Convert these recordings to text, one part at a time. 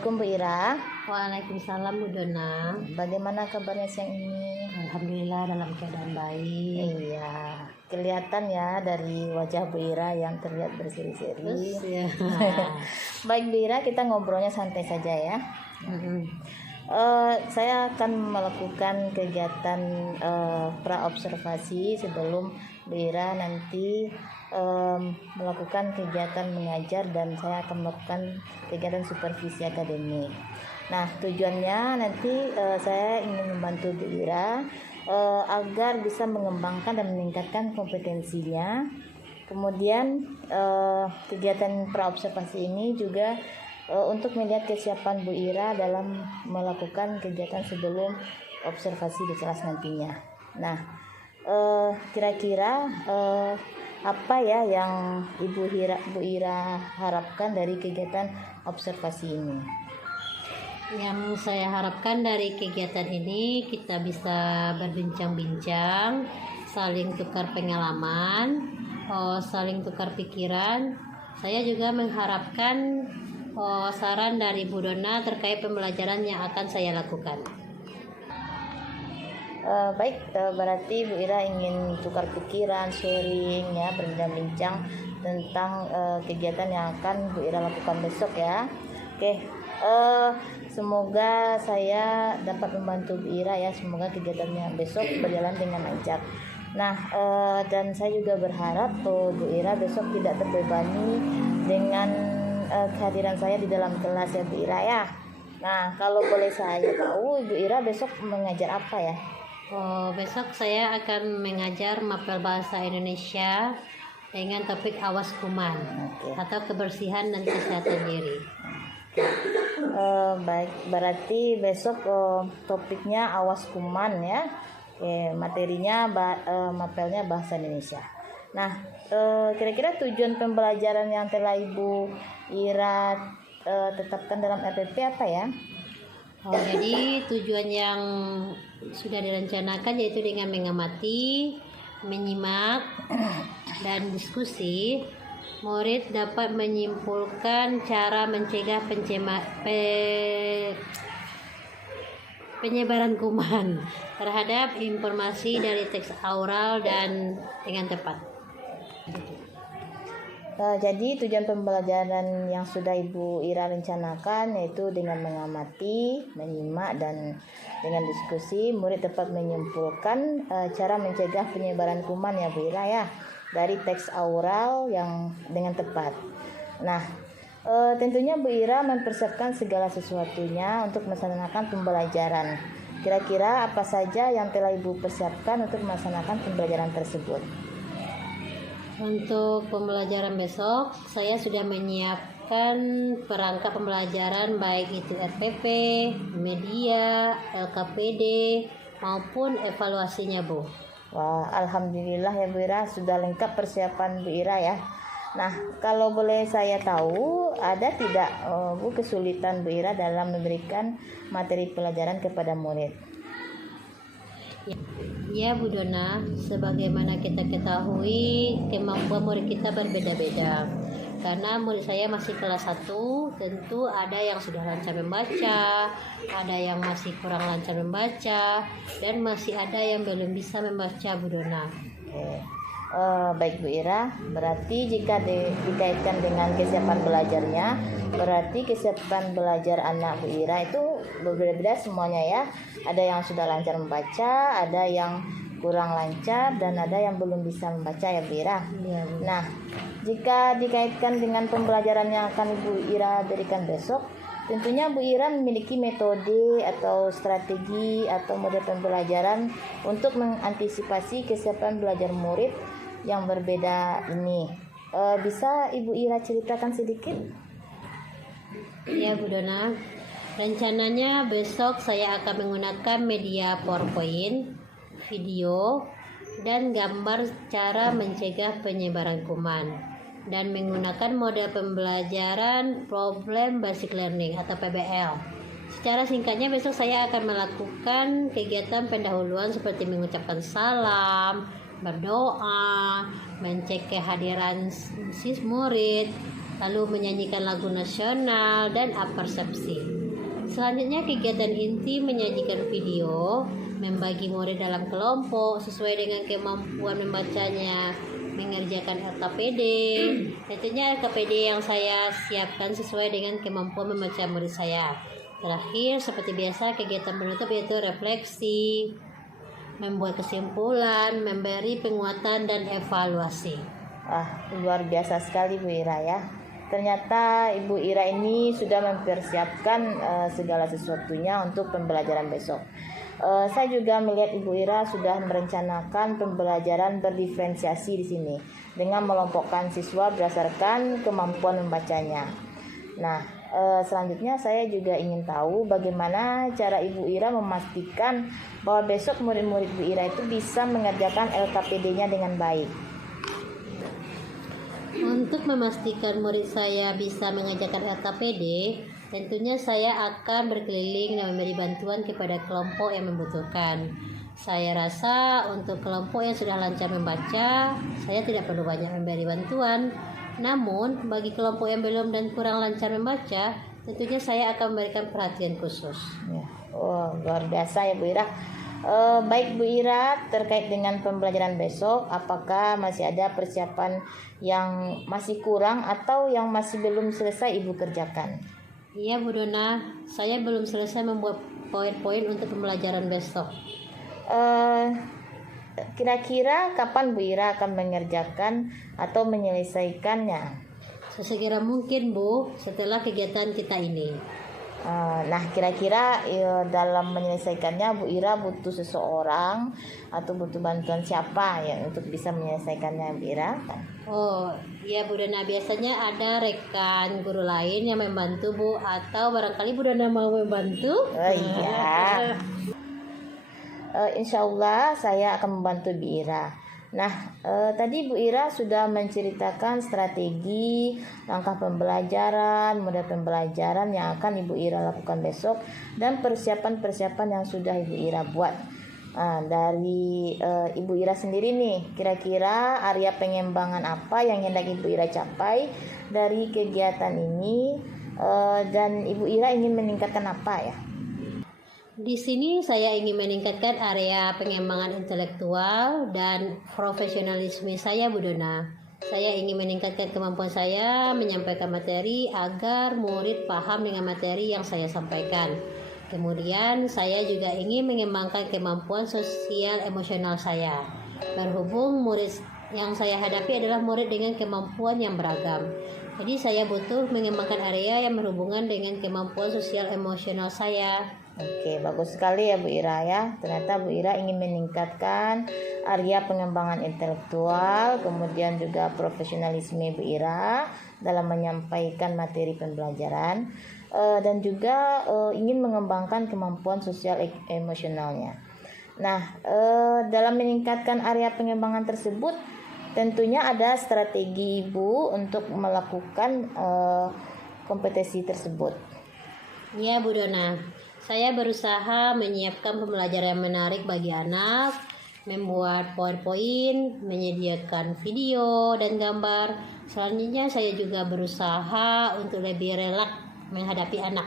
Assalamualaikum Bu Ira. Waalaikumsalam Bu Dona. Bagaimana kabarnya siang ini? Alhamdulillah dalam keadaan baik. Iya, kelihatan ya dari wajah Bu Ira yang terlihat berseri-seri. Terus ya. Baik Bu Ira, kita ngobrolnya santai saja ya. Saya akan melakukan kegiatan pra-observasi sebelum Bu Ira nanti melakukan kegiatan mengajar, dan saya akan melakukan kegiatan supervisi akademik. Nah, tujuannya nanti saya ingin membantu Bu Ira agar bisa mengembangkan dan meningkatkan kompetensinya. Kemudian kegiatan pra-observasi ini juga untuk melihat kesiapan Bu Ira dalam melakukan kegiatan sebelum observasi di kelas nantinya. Nah, kira-kira apa ya yang Bu Ira harapkan dari kegiatan observasi ini? Yang saya harapkan dari kegiatan ini kita bisa berbincang-bincang, saling tukar pengalaman, saling tukar pikiran. Saya juga mengharapkan saran dari Bu Dona terkait pembelajaran yang akan saya lakukan. Baik, berarti Bu Ira ingin tukar pikiran, sharing ya, berbincang-bincang tentang kegiatan yang akan Bu Ira lakukan besok ya. Oke, semoga saya dapat membantu Bu Ira ya. Semoga kegiatannya besok berjalan dengan lancar. Nah, dan saya juga berharap Bu Ira besok tidak terbebani dengan kehadiran saya di dalam kelas ya Bu Ira ya. Nah, kalau boleh saya tahu Bu Ira besok mengajar apa ya? Besok saya akan mengajar mapel bahasa Indonesia dengan topik awas kuman atau kebersihan dan kesehatan diri. Baik, berarti besok topiknya awas kuman ya. Materinya mapelnya bahasa Indonesia. Nah, kira-kira tujuan pembelajaran yang telah Ibu Ira tetapkan dalam RPP apa ya? Jadi tujuan yang sudah direncanakan yaitu dengan mengamati, menyimak, dan diskusi, murid dapat menyimpulkan cara mencegah penyebaran kuman terhadap informasi dari teks aural dan dengan tepat. Jadi tujuan pembelajaran yang sudah Ibu Ira rencanakan yaitu dengan mengamati, menyimak, dan dengan diskusi murid dapat menyimpulkan cara mencegah penyebaran kuman ya Bu Ira ya, dari teks aural yang dengan tepat. Nah, tentunya Bu Ira mempersiapkan segala sesuatunya untuk melaksanakan pembelajaran. Kira-kira apa saja yang telah Ibu persiapkan untuk melaksanakan pembelajaran tersebut? Untuk pembelajaran besok, saya sudah menyiapkan perangkat pembelajaran baik itu RPP, media, LKPD, maupun evaluasinya Bu. Wah, alhamdulillah ya Bu Ira, sudah lengkap persiapan Bu Ira ya. Nah, kalau boleh saya tahu, ada tidak Bu kesulitan Bu Ira dalam memberikan materi pelajaran kepada murid? Ya Bu Dona, sebagaimana kita ketahui kemampuan murid kita berbeda-beda. Karena murid saya masih kelas 1, tentu ada yang sudah lancar membaca, ada yang masih kurang lancar membaca, dan masih ada yang belum bisa membaca Bu Dona. Baik Bu Ira, berarti jika dikaitkan dengan kesiapan belajarnya, berarti kesiapan belajar anak Bu Ira itu berbeda-beda semuanya ya. Ada yang sudah lancar membaca, ada yang kurang lancar, dan ada yang belum bisa membaca ya Bu Ira. Ya, Bu. Nah, jika dikaitkan dengan pembelajaran yang akan Ibu Ira berikan besok, tentunya Bu Ira memiliki metode atau strategi atau model pembelajaran untuk mengantisipasi kesiapan belajar murid yang berbeda ini. Bisa Ibu Ira ceritakan sedikit? Ya Bu Dona, rencananya besok saya akan menggunakan media PowerPoint, video, dan gambar cara mencegah penyebaran kuman, dan menggunakan model pembelajaran Problem Basic Learning atau PBL. Secara singkatnya besok saya akan melakukan kegiatan pendahuluan seperti mengucapkan salam, berdoa, mencek kehadiran murid, lalu menyanyikan lagu nasional dan apersepsi. Selanjutnya kegiatan inti menyajikan video, membagi murid dalam kelompok sesuai dengan kemampuan membacanya, mengerjakan LKPD. Tentunya LKPD yang saya siapkan sesuai dengan kemampuan membaca murid saya. Terakhir, seperti biasa, kegiatan penutup yaitu refleksi, membuat kesimpulan, memberi penguatan dan evaluasi. Luar biasa sekali Bu Ira ya. Ternyata Ibu Ira ini sudah mempersiapkan segala sesuatunya untuk pembelajaran besok. Saya juga melihat Ibu Ira sudah merencanakan pembelajaran berdiferensiasi di sini dengan melompokkan siswa berdasarkan kemampuan membacanya. Nah, selanjutnya saya juga ingin tahu bagaimana cara Ibu Ira memastikan bahwa besok murid-murid Ibu Ira itu bisa mengerjakan LKPD-nya dengan baik. Untuk memastikan murid saya bisa mengerjakan LKPD, tentunya saya akan berkeliling dan memberi bantuan kepada kelompok yang membutuhkan. Saya rasa untuk kelompok yang sudah lancar membaca, saya tidak perlu banyak memberi bantuan. Namun, bagi kelompok yang belum dan kurang lancar membaca, tentunya saya akan memberikan perhatian khusus. Ya. Luar biasa ya Bu Ira. Baik Bu Ira, terkait dengan pembelajaran besok, apakah masih ada persiapan yang masih kurang atau yang masih belum selesai Ibu kerjakan? Iya Bu Dona, saya belum selesai membuat poin-poin untuk pembelajaran besok. Kira-kira kapan Bu Ira akan mengerjakan atau menyelesaikannya? Sesegera mungkin Bu, setelah kegiatan kita ini. Nah, kira-kira dalam menyelesaikannya Bu Ira butuh seseorang atau butuh bantuan siapa ya untuk bisa menyelesaikannya Bu Ira? Oh, iya Bu Dona, biasanya ada rekan guru lain yang membantu Bu, atau barangkali Bu Dona mau membantu? Iya. Insya Allah saya akan membantu Bu Ira. Nah, tadi Bu Ira sudah menceritakan strategi, langkah pembelajaran, model pembelajaran yang akan Ibu Ira lakukan besok dan persiapan-persiapan yang sudah Ibu Ira buat. Dari Ibu Ira sendiri nih, kira-kira area pengembangan apa yang hendak Ibu Ira capai dari kegiatan ini, dan Ibu Ira ingin meningkatkan apa ya? Di sini saya ingin meningkatkan area pengembangan intelektual dan profesionalisme saya Bu Dona. Saya ingin meningkatkan kemampuan saya menyampaikan materi agar murid paham dengan materi yang saya sampaikan. Kemudian saya juga ingin mengembangkan kemampuan sosial emosional saya. Berhubung murid yang saya hadapi adalah murid dengan kemampuan yang beragam. Jadi saya butuh mengembangkan area yang berhubungan dengan kemampuan sosial emosional saya. Oke, bagus sekali ya Bu Ira ya. Ternyata Bu Ira ingin meningkatkan area pengembangan intelektual, kemudian juga profesionalisme Bu Ira dalam menyampaikan materi pembelajaran, dan juga ingin mengembangkan kemampuan sosial emosionalnya. Nah, dalam meningkatkan area pengembangan tersebut, tentunya ada strategi Ibu untuk melakukan kompetensi tersebut. Ya Bu Dona, saya berusaha menyiapkan pembelajaran yang menarik bagi anak, membuat PowerPoint, menyediakan video dan gambar. Selanjutnya saya juga berusaha untuk lebih relaks menghadapi anak.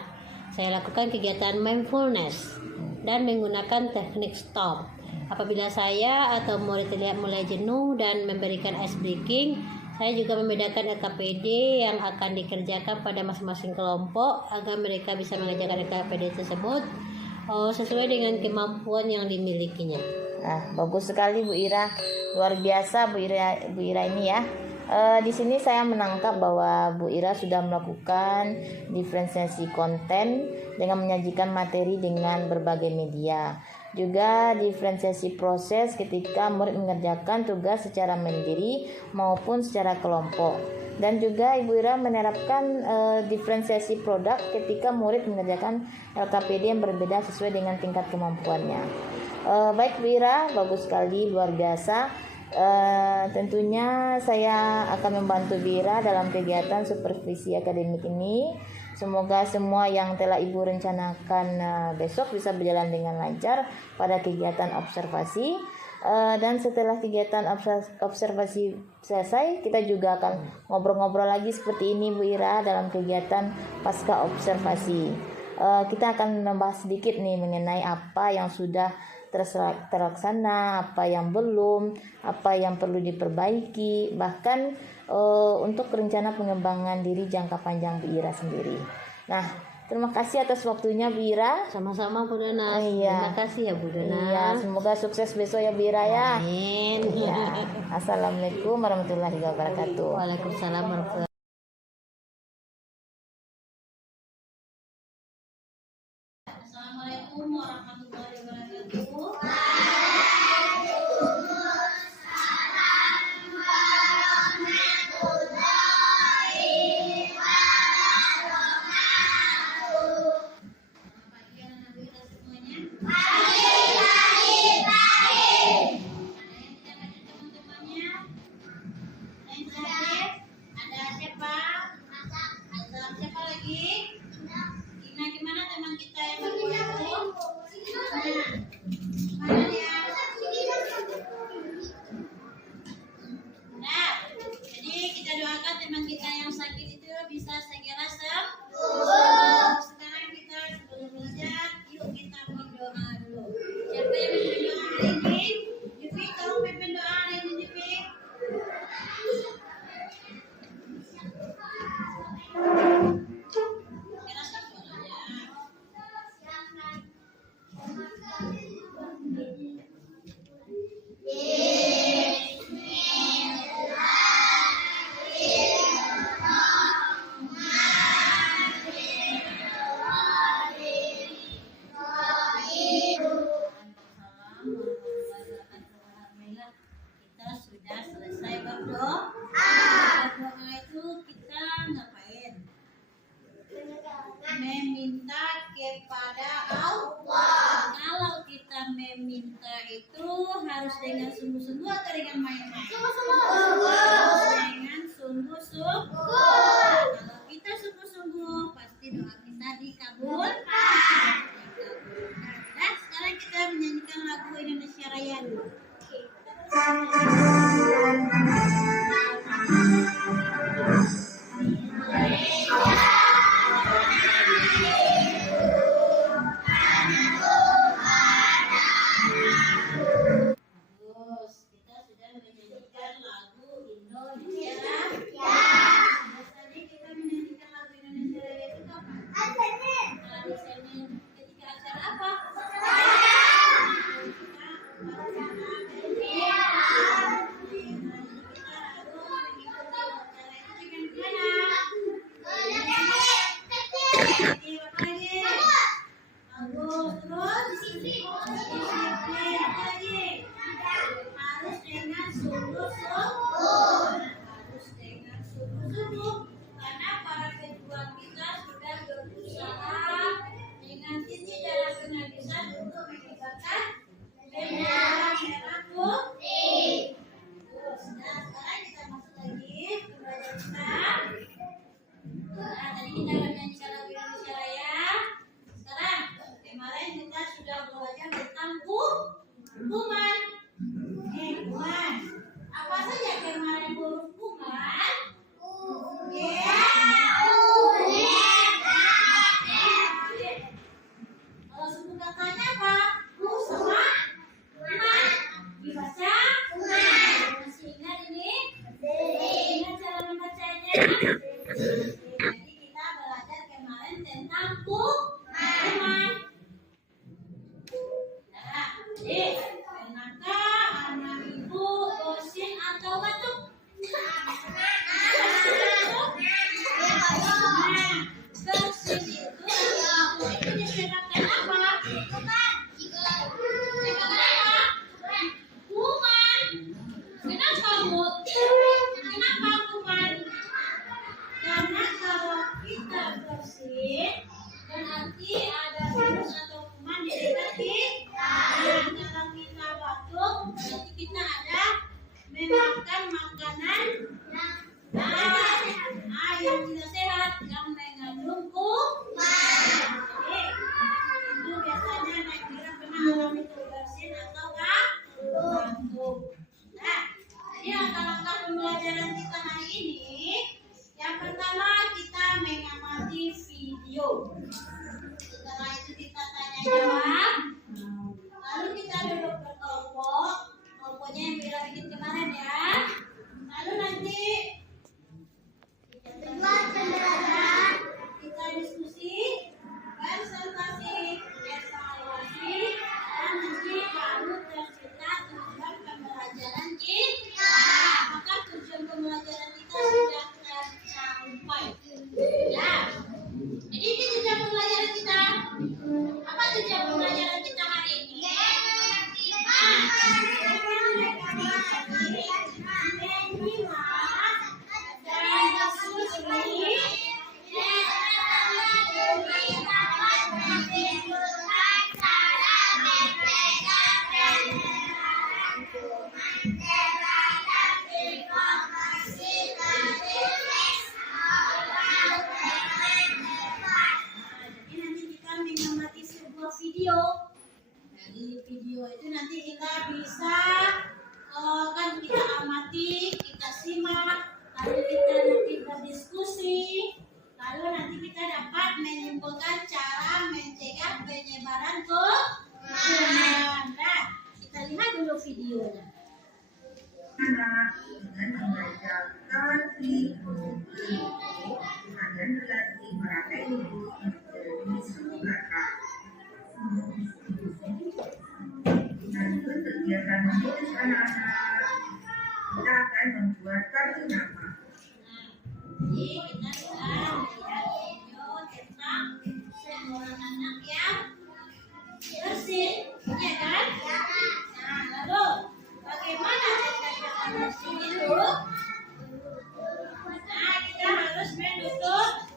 Saya lakukan kegiatan mindfulness dan menggunakan teknik stop. Apabila saya atau murid terlihat mulai jenuh dan memberikan ice breaking, saya juga membedakan LKPD yang akan dikerjakan pada masing-masing kelompok agar mereka bisa mengerjakan LKPD tersebut sesuai dengan kemampuan yang dimilikinya. Bagus sekali Bu Ira, luar biasa Bu Ira ini ya. Di sini saya menangkap bahwa Bu Ira sudah melakukan diferensiasi konten dengan menyajikan materi dengan berbagai media. Juga diferensiasi proses ketika murid mengerjakan tugas secara mandiri maupun secara kelompok. Dan juga Ibu Ira menerapkan diferensiasi produk ketika murid mengerjakan LKPD yang berbeda sesuai dengan tingkat kemampuannya. Baik Bu Ira, bagus sekali, luar biasa. Tentunya saya akan membantu Bu Ira dalam kegiatan supervisi akademik ini. Semoga semua yang telah Ibu rencanakan besok bisa berjalan dengan lancar pada kegiatan observasi. Dan setelah kegiatan observasi selesai, kita juga akan ngobrol-ngobrol lagi seperti ini Bu Ira dalam kegiatan pasca observasi. Kita akan membahas sedikit nih mengenai apa yang sudah terlaksana, apa yang belum, apa yang perlu diperbaiki, bahkan untuk rencana pengembangan diri jangka panjang Bu Ira sendiri. Nah, terima kasih atas waktunya Bu Ira. Sama-sama Bu Dona. Iya. Terima kasih ya Bu Dona. Iya, semoga sukses besok ya Bu Ira ya. Amin. Ya. Assalamualaikum warahmatullahi wabarakatuh. Waalaikumsalam warahmatullahi. Assalamualaikum warahmatullahi wabarakatuh. Bisa segera sembuh. Sekarang kita sebelum belajar, yuk kita berdoa dulu. Siapa yang mimpin doa hari ini? Yufi, tolong pimpin doa hari ini, Yufi. Keras suaranya. Kita sudah selesai berdoa. Berdoa itu kita ngapain? Meminta kepada Allah. Kalau kita meminta itu harus dengan sungguh-sungguh atau dengan main-main? Dengan sungguh-sungguh. Kalau kita sungguh-sungguh, pasti doa kita dikabulkan. Nah, sekarang kita menyanyikan lagu Indonesia Raya dulu. Bagus, kita sudah menyanyikan lagu Indonesia Raya. Biasanya kita menyanyikan lagu Indonesia Raya itu kapan? Hari Senin. Ketika acara apa? Karena para pejuang kita sudah berusaha dengan tinggi dalam penghabisan untuk mengibarkan bendera merah putih. Nah, sekarang kita masuk lagi ke belajar kita. Nah, tadi kita menyanyikan lagu Indonesia Raya. Sekarang, kemarin kita sudah belajar tentang kuman. Kuman. Apa saja kemarin huruf kuman? Kalau suku katanya apa? Ku sama kuman. Dibaca kuman. Masih ingat ini? Ingat cara membacanya? Jadi kita belajar kemarin tentang kuman. Nah, jadi pernahkah anak ibu bersin atau batuk? Bersin itu menyebabkan apa? Kuman. Kenapa, Bu? Kenapa kuman? Karena berkelompok, kelompoknya yang Bira bikin kemarin ya. Lalu nanti kita diskusi, konsultasi, evaluasi, dan nanti baru tercipta tujuan pembelajaran kita. Maka tujuan pembelajaran kita sudah tercapai. Ya. Jadi ini tujuan pembelajaran kita. Apa tujuan pembelajaran kita hari ini? Video. Dari video itu nanti kita bisa kan kita amati, kita simak, lalu kita nanti berdiskusi, lalu nanti kita dapat menyimpulkan cara mencegah penyebaran kerumunan. Nah, kita lihat dulu videonya. Dengan mengajarkan teknologi, kalian berlatih meraih menjadi sukarela. Nanti kegiatan menulis anak-anak, kita akan membuat kartu nama. Jadi kita sudah melihat video tentang seorang anak yang bersih, ya kan? Nah, lalu bagaimana cara bersih itu? Nah, kita harus menutup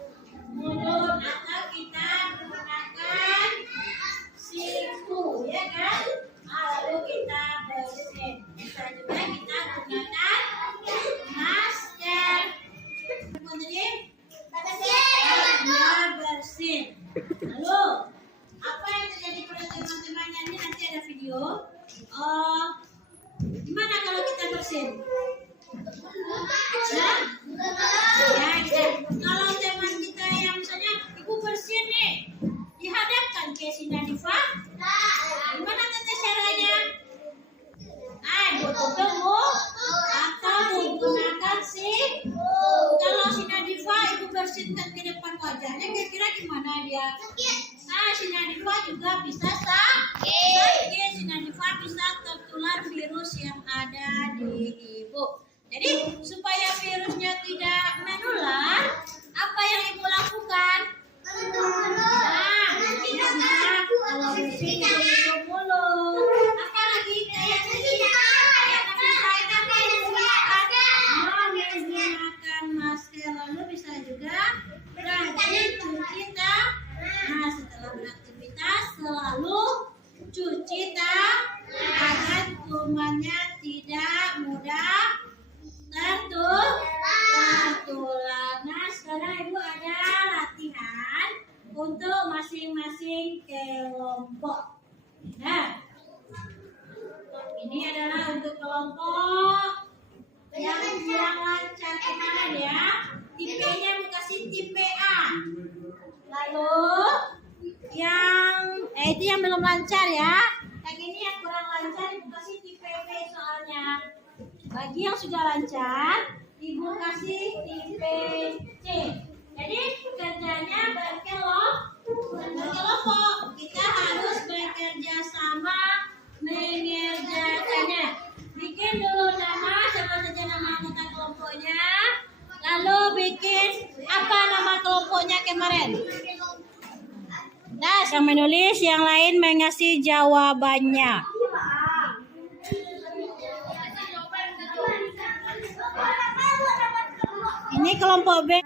mulut atau kita menggunakan siku, ya kan? Lalu kita bersin. Bisa juga kita gunakan masker. Kemudian biar bersin. Lalu apa yang terjadi pada teman-temannya ini nanti ada video. Gimana kalau kita bersin? Ya, kalau teman kita yang misalnya ibu bersin nih, dihadapkan ke si Nadifa. Gimana tante caranya? Bertemu atau menggunakan kalau si Nadifa ibu bersihkan ke depan wajahnya, kira-kira gimana dia? Nah, si Nadifa juga bisa sakit. Si Nadifa bisa tertular virus yang ada di ibu. Jadi supaya virusnya tidak menular, apa yang ibu lakukan? Nah, kita kalau bersih tutup mulut. Apa lagi kayak tadi? Menggunakan masker, lalu bisa juga rajin cuci tangan. Nah, setelah beraktivitas selalu cuci tangan agar kumannya tidak mudah tertular. Nah, sekarang ibu ada latihan untuk masing-masing kelompok. Nah, ini adalah untuk kelompok yang kurang lancar kemarin ya. Tipenya mau kasih tipe A. Lalu yang itu yang belum lancar ya. Yang ini yang kurang lancar ibu kasih tipe B soalnya. Bagi yang sudah lancar, ibu kasih tipe C. Jadi kerjanya berkelompok. Kita harus bekerja sama mengerjakannya. Bikin dulu nama, siapa saja nama anggota kelompoknya. Lalu bikin apa nama kelompoknya kemarin. Nah, yang menulis, yang lain mengasih jawabannya. Ini kelompok B.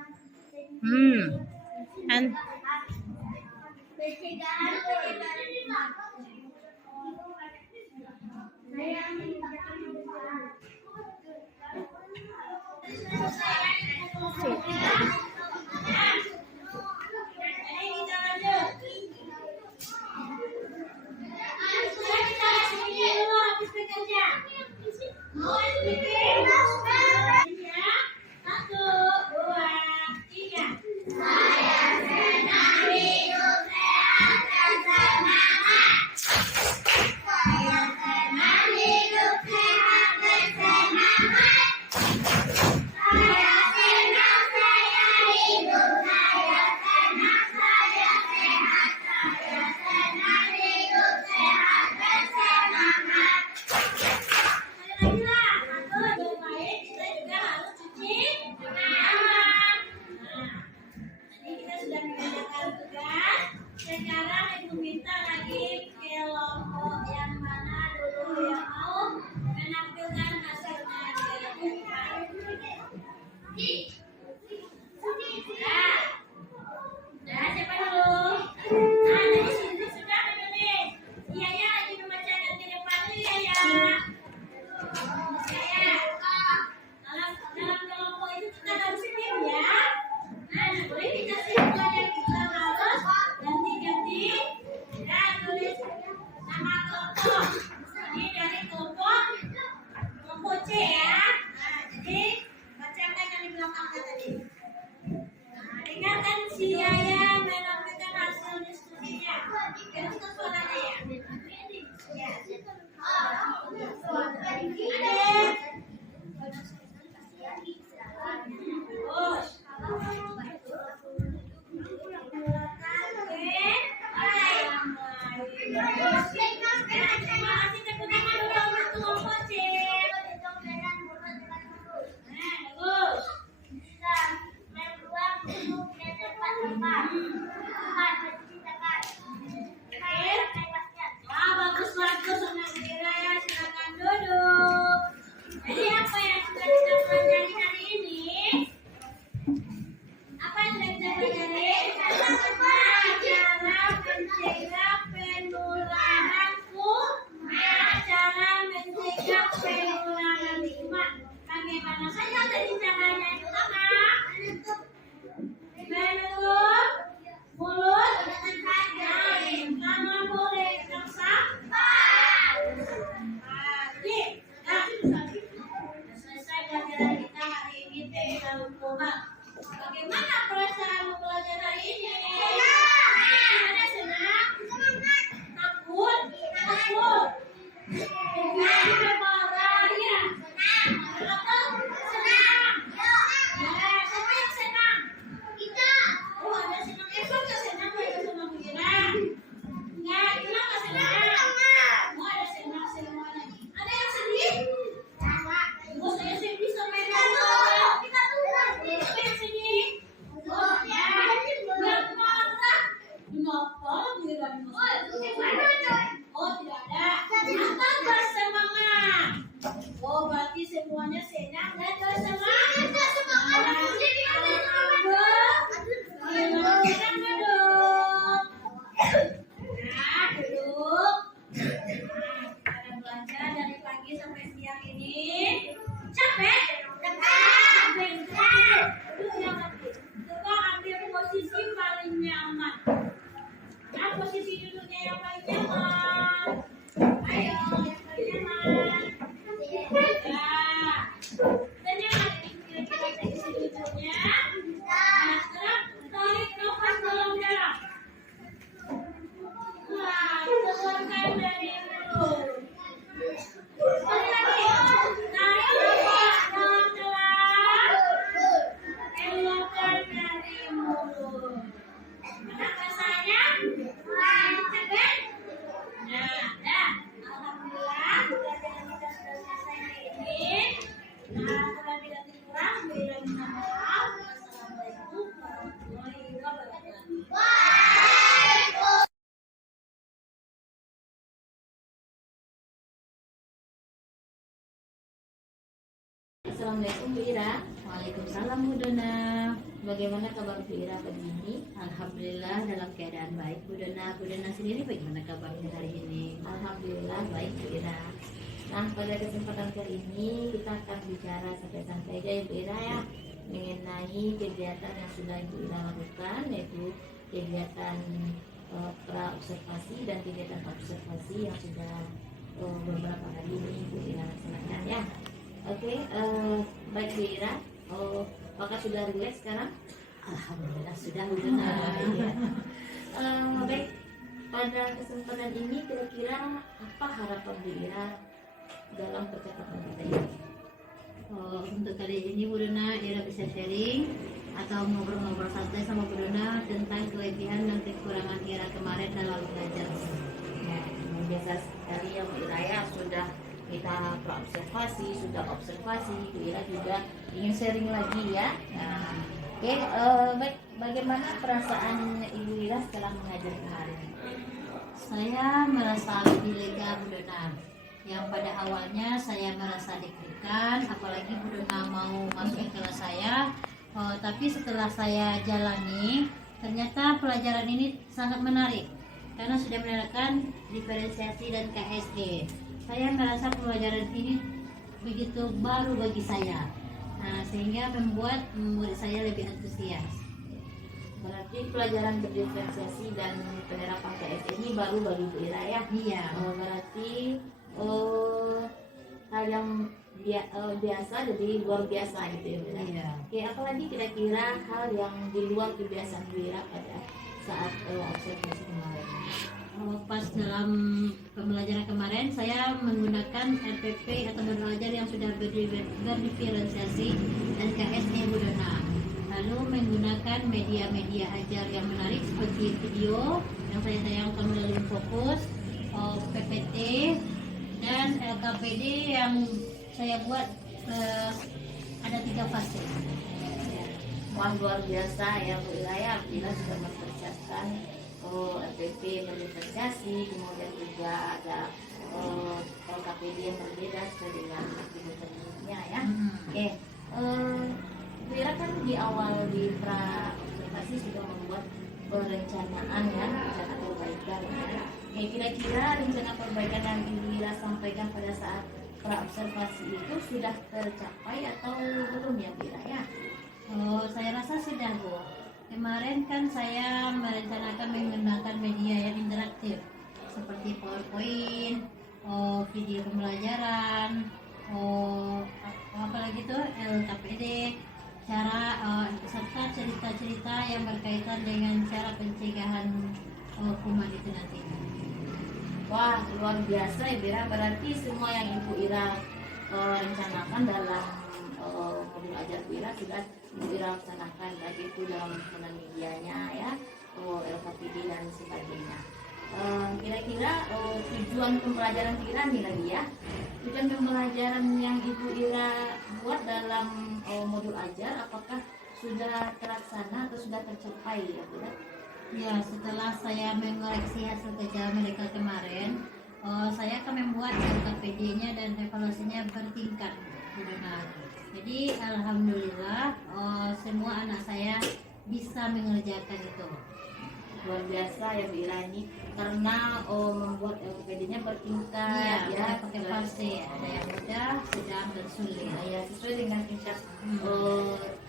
dalam kelompok itu kita harus tim ya. Nah, boleh dikasih yang kita harus ganti-ganti dan tulis nama kelompok. Ini dari kelompok C ya. Nah, jadi bacakan yang di belakang tadi. Nah, dengarkan si Yaya menampilkan hasil diskusinya. Terus ke suaranya ya. Ya. Adek. Bagus bagus anak kira ya, silakan duduk. Jadi apa yang sudah kita pelajari hari ini? Apa yang sudah kita pelajari? Cara mencegah penularan kuman. Cara mencegah penularan kuman. Bagaimana saja tadi caranya? Yang pertama, menutup mulut, tangan boleh sampah. Jadi, selesai pelajaran kita hari ini tentang hukuman. Bagaimana perasaanmu belajar hari ini? Gimana, senang? Takut? Takut? Sudah marah ya? Atau senang? Ya, siapa yang senang? Kita. Oh, ada senang. Esok nggak senang belajar sama Bu Ira? Enggak, Ira nggak senang. Oh, ada senang semuanya. Ada yang sedih? Oh, saya sedih sama Ira. Kita tuh siapa yang sedih? Oh, ya. Nggak marah. Kenapa Bu Ira marah? Oh, tidak ada. Atau bersemangat? Oh, berarti semuanya senang dan bersemangat. Silakan duduk. Nah, duduk. Nah, kita belajar dari pagi sampai siang ini. Capek? Capek. Duduk yang rapi. Coba ambil posisi paling nyaman. Nah, posisi duduknya yang paling nyaman. Ayo, yang paling nyaman. Nah, dan nyaman ini kira-kira posisi duduknya. Nah, sekarang tarik nafas dalam-dalam. Nah, keluarkan dari mulut. Sekali lagi. Tarik nafas dalam-dalam. Keluarkan dari mulut. Mana rasanya? Capek? Nah, dah. Alhamdulillah, pelajaran kita sudah selesai hari ini. Nah, kalau tidak kurang, bila minta maaf. Assalamualaikum warahmatullahi wabarakatuh. Assalamualaikum Bu Ira. Waalaikumsalam Bu Dona. Bagaimana kabar Bu Ira pagi ini? Alhamdulillah dalam keadaan baik Bu Dona. Bu Dona sendiri bagaimana kabarnya hari ini? Alhamdulillah baik Bu Ira. Nah, pada kesempatan kali ini kita akan bicara santai-santai aja ya Bu Ira ya, mengenai kegiatan yang sudah Bu Ira lakukan, yaitu kegiatan pra-observasi dan kegiatan observasi yang sudah beberapa hari ini Bu Ira laksanakan ya. Oke, baik Bu Ira. Apakah sudah rileks sekarang? Alhamdulillah sudah Bu Dona. Iya. Baik, pada kesempatan ini kira-kira apa harapan Bu Ira dalam percakapan kita ini? Oh, untuk kali ini Bu Dona, Ira bisa sharing atau ngobrol-ngobrol santai sama Bu Dona tentang kelebihan dan kekurangan Ira kemarin dalam belajar. Ya, biasa sekali ya Bu Ira ya, sudah kita observasi, sudah observasi, Bu Ira juga ingin sharing lagi ya. Nah, oke, baik, bagaimana perasaan Ibu Ira setelah mengajar kemarin? Saya merasa lebih lega Bu Dona. Yang pada awalnya saya merasa deg-degan, apalagi Bu Dona mau masuk ke kelas saya. Tapi setelah saya jalani, ternyata pelajaran ini sangat menarik karena sudah menerapkan diferensiasi dan KSD. saya merasa pembelajaran ini begitu baru bagi saya. Nah, sehingga membuat murid saya lebih antusias. Berarti pelajaran berdiferensiasi dan penerapan KS ini baru bagi Bu Ira ya? Iya. Berarti hal yang biasa jadi luar biasa gitu ya Bu Ira? Iya. Oke, apalagi kira-kira hal yang di luar kebiasaan Bu Ira pada saat observasi kemarin? Pas dalam pembelajaran kemarin saya menggunakan RPP atau modul ajar yang sudah berdiferensiasi dan KSE Bu Dona. Lalu menggunakan media-media ajar yang menarik seperti video yang saya tayangkan melalui Fokus, PPT, dan LKPD yang saya buat ada 3 fase. Wah, luar biasa ya Bu Ira ya, Ira sudah mempersiapkan LPP berdiferensiasi, kemudian juga ada LKPD yang berbeda sesuai dengan aktivitasnya ya. Oke, Bu Ira kan di awal di pra-observasi sudah membuat perencanaan ya, rencana perbaikan ya. Oke, kira-kira rencana perbaikan yang Ibu Ira sampaikan pada saat pra-observasi itu sudah tercapai atau belum ya Bu Ira ya? Saya rasa sudah Bu. Kemarin kan saya merencanakan menggunakan media yang interaktif seperti PowerPoint, video pembelajaran, apalagi tuh LKPD, serta cerita-cerita yang berkaitan dengan cara pencegahan kuman itu nanti. Wah, luar biasa ya Bu Ira. Berarti semua yang Ibu Ira rencanakan dalam modul ajar Bu Ira sudah Bu Ira laksanakan, baik itu dalam penggunaan medianya ya, LKPD dan sebagainya. Kira-kira tujuan pembelajaran Bu Ira nih lagi ya, tujuan pembelajaran yang Ibu Ira buat dalam modul ajar apakah sudah terlaksana atau sudah tercapai ya Bu Ira? Ya, setelah saya mengoreksi hasil kerja mereka kemarin, saya akan membuat LKPD-nya dan evaluasinya bertingkat. Benar. Jadi alhamdulillah semua anak saya bisa mengerjakan itu. Luar biasa ya Bu Ira ini, karena membuat LKPD-nya bertingkat Iya, ya, pakai fase, ada yang mudah, sedang, dan sulit. ya sesuai dengan tingkat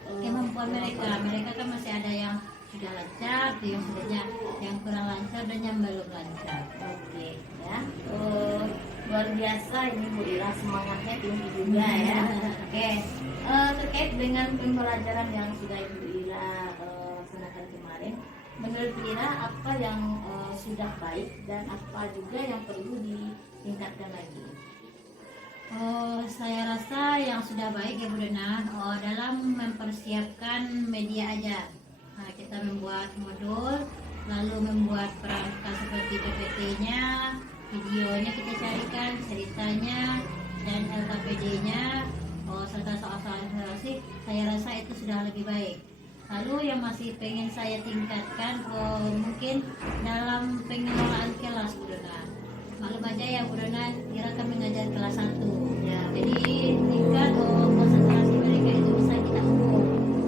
Kemampuan mereka kan masih ada yang sudah lancar, yang sudahnya yang kurang lancar dan yang belum lancar. Oke ya, luar biasa ini Bu Ira, semangatnya tinggi juga ya. Oke, terkait dengan pembelajaran yang sudah Ibu Ira laksanakan kemarin, menurut Bu Ira apa yang sudah baik dan apa juga yang perlu ditingkatkan lagi? Saya rasa yang sudah baik ya Bu Dona dalam mempersiapkan media ajar. Nah, kita membuat modul, lalu membuat perangkat seperti PPT-nya, videonya kita carikan, ceritanya, dan LKPD-nya, serta soal-soal sih, saya rasa itu sudah lebih baik. Lalu yang masih pengen saya tingkatkan, mungkin dalam pengelolaan kelas Bu Dona. Maklum aja ya Bu Dona, Ira kan mengajar kelas 1 ya, jadi tingkat konsentrasi mereka itu bisa kita ukur.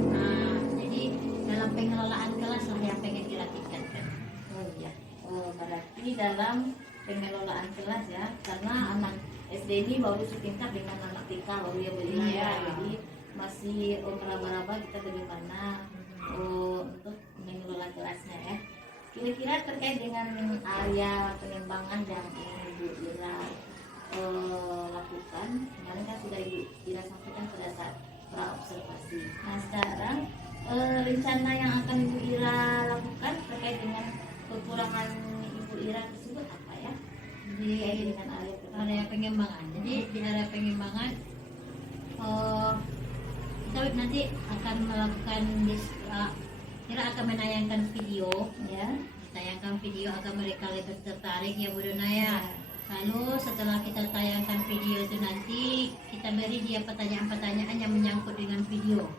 Nah, jadi dalam pengelolaan kelas lah yang pengen Ira tingkatkan. Oh iya, berarti dalam pengelolaan kelas ya, karena anak SD ini baru setingkat dengan anak TK baru ya Bu Ira ya, jadi masih meraba-raba kita bagaimana untuk mengelola kelasnya ya. Kira-kira terkait dengan area pengembangan yang ingin Ibu Ira lakukan, kemarin kan sudah Ibu Ira sampaikan pada saat pra-observasi. Nah sekarang rencana yang akan Ibu Ira lakukan terkait dengan kekurangan Ibu Ira tersebut apa ya? Di Dengan area pengembangan. Jadi di area pengembangan kita nanti akan melakukan Ira akan menayangkan video ya. tayangkan video agar mereka lebih tertarik ya Bu Dona ya. Lalu setelah kita tayangkan video itu nanti kita beri dia pertanyaan-pertanyaan yang menyangkut dengan video.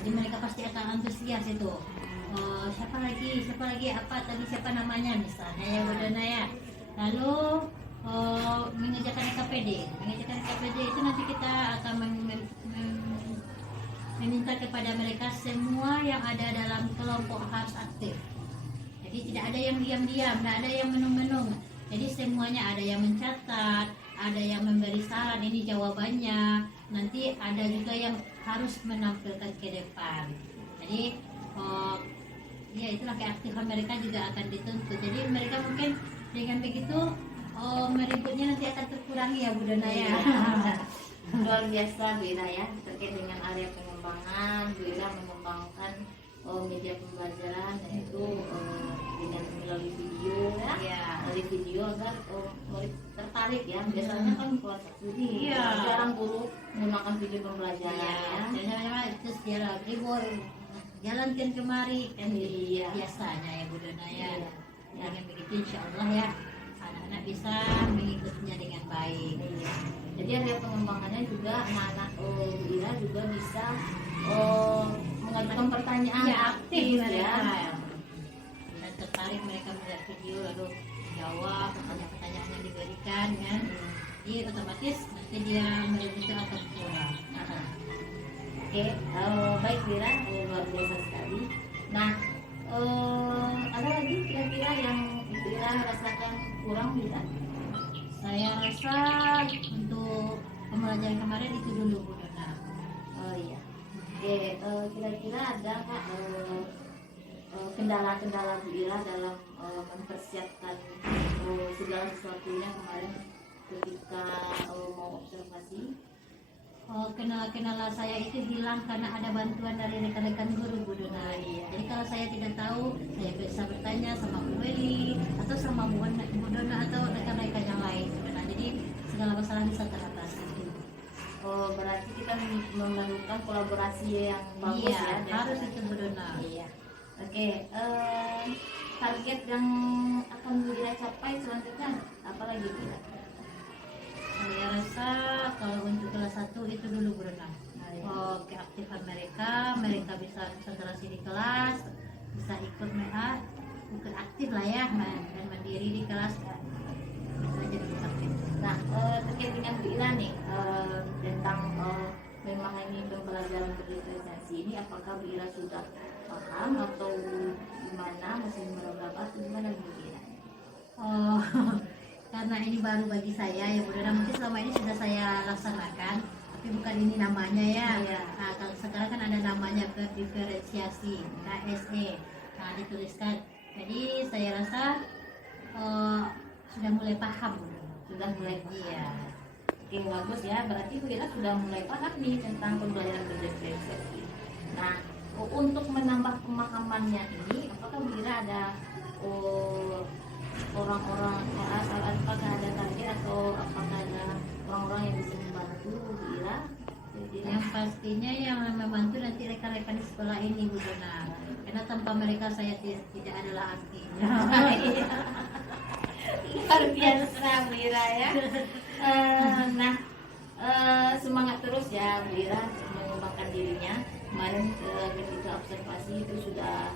Jadi mereka pasti akan antusias itu. Siapa lagi siapa namanya misalnya ya Bu Dona ya. Lalu mengerjakan KPD itu nanti kita akan meminta kepada mereka semua yang ada dalam kelompok harus aktif. Jadi tidak ada yang diam-diam, tidak ada yang menung-menung. Jadi semuanya ada yang mencatat, ada yang memberi saran, ini jawabannya. Nanti ada juga yang harus menampilkan ke depan. Jadi ya itulah keaktifan mereka juga akan dituntut. Jadi mereka mungkin dengan begitu meributnya nanti akan terkurangi ya Bu Dona ya. Luar biasa Bu Ira ya, terkait dengan area pengembangan. Bu Ira mengembangkan media pembelajaran, yaitu dengan melalui video Iya. melalui video agar murid tertarik ya. Biasanya kan kelas studi Iya. jarang guru menggunakan video pembelajaran ya. Ya, terus dia lagi jalankan kemari kan Iya. biasanya ya Bu Dona ya. Iya. Dengan begitu insya Allah ya anak-anak bisa mengikutinya dengan baik. Iya. Jadi area pengembangannya juga anak-anak Bu Ira juga bisa mengajukan pertanyaan Ya, aktif mereka ya. dan tertarik mereka melihat video lalu jawab pertanyaan-pertanyaan yang diberikan kan. Jadi otomatis nanti dia mereka itu akan kurang. Oke, baik Wira, luar biasa sekali. Nah, ada lagi kira-kira yang Wira rasakan kurang Wira? Saya rasa untuk pembelajaran kemarin itu dulu Bu Dona. Oh iya. Oke, kira-kira ada nggak kendala-kendala Bu Ira dalam mempersiapkan segala sesuatunya kemarin ketika mau observasi? Kenal-kenal saya itu hilang karena ada bantuan dari rekan-rekan guru Bu Dona. Jadi kalau saya tidak tahu, saya bisa bertanya sama Bu Weli atau sama Bu Dona atau rekan-rekan yang lain Bu Dona. Jadi segala masalah bisa teratasi. Oh, berarti kita memerlukan kolaborasi yang bagus Iya, ya. harus itu Bu Dona. Iya. Oke, target yang akan Bu Ira capai selanjutnya apa lagi Bu Ira? Saya rasa kalau untuk kelas 1 itu dulu Bu Dona. Keaktifan mereka bisa konsentrasi di kelas, bisa ikut aktif lah ya, dan mandiri di kelas. Bisa jadi aktif. Nah, terkait dengan Bu Ira nih tentang memang ini pembelajaran berdifferensiasi ini, apakah Bu Ira sudah paham atau gimana, masih meraba-raba atau gimana Bu Ira? Karena ini baru bagi saya ya Bu Dona, mungkin selama ini sudah saya laksanakan, tapi bukan ini namanya ya. Iya. Nah, kalau sekarang kan ada namanya diferensiasi, KSE. Nah, dituliskan. Jadi saya rasa sudah mulai paham Bu Dona. Sudah mulai paham. Iya. Oke, bagus ya, berarti Bu Ira sudah mulai paham nih tentang pembelajaran berdifferensiasi. Nah, untuk menambah pemahamannya ini, apakah Bu Ira ada orang-orang, apakah ada target atau apakah ada orang-orang yang bisa membantu Bu Ira? Yang pastinya yang membantu nanti rekan-rekan di sekolah ini Bu Dona. Karena tanpa mereka saya tidak adalah artinya. Luar biasa Bu Ira ya. Nah, semangat terus ya Bu Ira mengembangkan dirinya. Kemarin ketika observasi itu sudah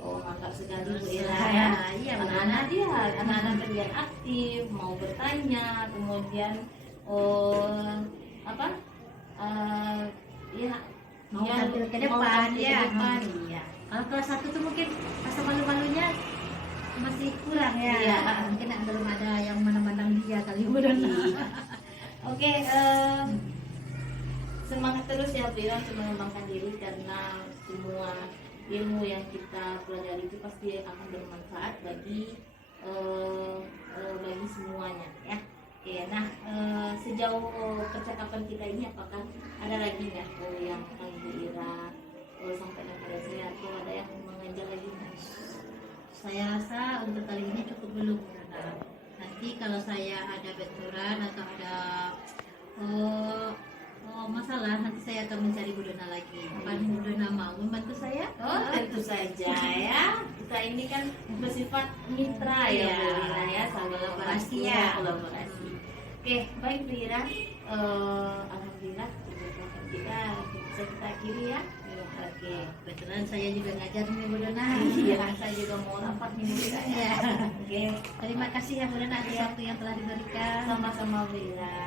mantap sekali Bu Ira ya. Iya, anak-anak terlihat aktif, mau bertanya, kemudian Mau tampil ke depan, ya. Iya. Kalau kelas 1 tuh mungkin rasa malu-malunya masih kurang ya. Iya. Mungkin belum ada yang menang-menang dia kali Bu Dona. Iya. Oke, semangat terus ya Bu Ira untuk mengembangkan diri, karena semua ilmu yang kita pelajari itu pasti akan bermanfaat bagi semuanya ya. Oke, nah sejauh percakapan kita ini apakah ada lagi nggak yang akan Bu Ira sampaikan pada saya, atau ada yang mengajak lagi nggak? Saya rasa untuk kali ini cukup dulu Bu Dona. Nanti kalau saya ada benturan atau ada masalah, nanti saya akan mencari Bu Dona lagi. Apa Bu Dona mau membantu saya? Oh, tentu saja ya. Kita ini kan bersifat mitra ya Iya. Bu Ira ya, saling Kolaborasi membantu, ya. kolaborasi. Oke, baik Bu Ira. Alhamdulillah percakapan kita bisa kita akhiri ya. Oke. Kebetulan saya juga ngajar nih Bu Dona. Iya, saya juga mau rapat nih Bu Ira ya. Iya. Oke, Terima kasih ya Bu Dona atas Iya. waktu yang telah diberikan. sama-sama Bu Ira.